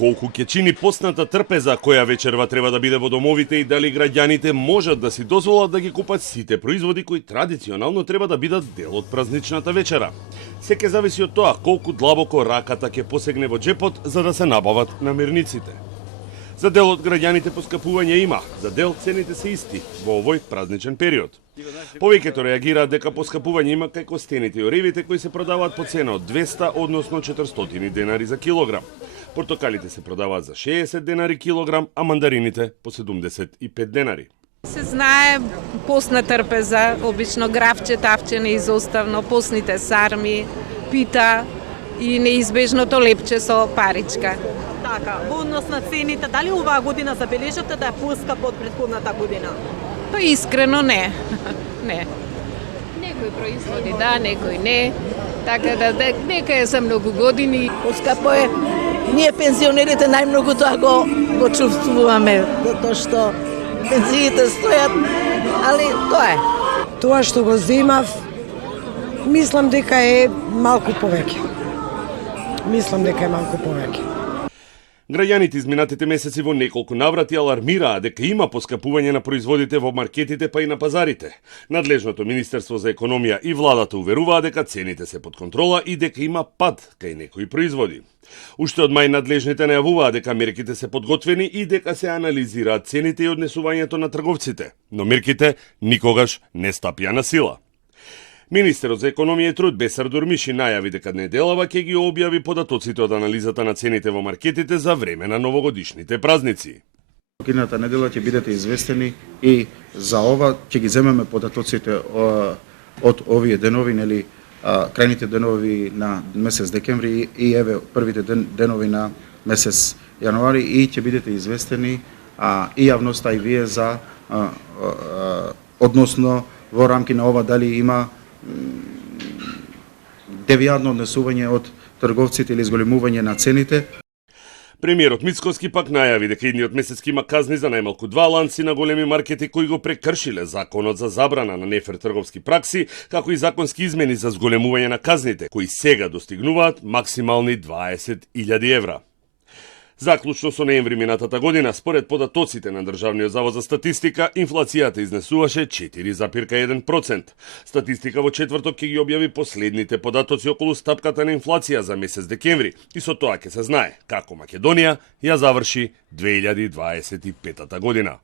колку ќе чини постната трпеза која вечерва треба да биде во домовите и дали граѓаните можат да си дозволат да ги купат сите производи кои традиционално треба да бидат дел од празничната вечера. Се ќе зависи од тоа колку длабоко раката ќе посегне во джепот за да се набават намирниците. За дел од граѓаните поскапување има, за дел цените се исти во овој празничен период. Повеќето реагираат дека поскапување има кај костените и оревите кои се продаваат по цена од 200 односно 400 денари за килограм. Портокалите се продаваат за 60 денари килограм, а мандарините по 75 денари. Се знае постна трпеза, обично гравче, тавче неизоставно, постните сарми, пита и неизбежното лепче со паричка. Така, во однос на цените, дали оваа година забележате да е поскапо од претходната година? Па искрено не. Не. Некои производи да, некои не. Така да нека е за многу години. Поскапо е. Ние пензионерите најмногу тоа го чувствуваме, затоа што пензиите стојат, али тоа е. Тоа што го земав, мислам дека е малку повеќе. Граѓаните изминатите месеци во неколку наврати алармираа дека има поскапување на производите во маркетите па и на пазарите. Надлежното Министерство за економија и владата уверуваа дека цените се под контрола и дека има пад кај некои производи. Уште од мај надлежните најавуваа дека мерките се подготвени и дека се анализираат цените и однесувањето на трговците, но мерките никогаш не стапија на сила. Министерот за економија и труд Бесар Дурмиши најави дека неделава ќе ги објави податоците од анализата на цените во маркетите за време на новогодишните празници. Идната недела ќе бидете известени и за ова ќе ги земеме податоците од овие денови, нели крајните денови на месец декември и еве првите денови на месец јануари и ќе бидете известени и јавноста и вие за односно во рамки на ова дали има девијатно однесување од трговците или зголемување на цените. Премиерот Мицкоски пак најави дека идниот месец има казни за најмалку 2 ланци на големи маркети кои го прекршиле законот за забрана на нефер трговски пракси, како и законски измени за зголемување на казните, кои сега достигнуваат максимални 20.000 евра. Заклучно со ноември минатата година, според податоците на Државниот завод за статистика, инфлацијата изнесуваше 4,1%. Статистика во четврток ќе ги објави последните податоци околу стапката на инфлација за месец декември и со тоа ќе се знае како Македонија ја заврши 2025 година.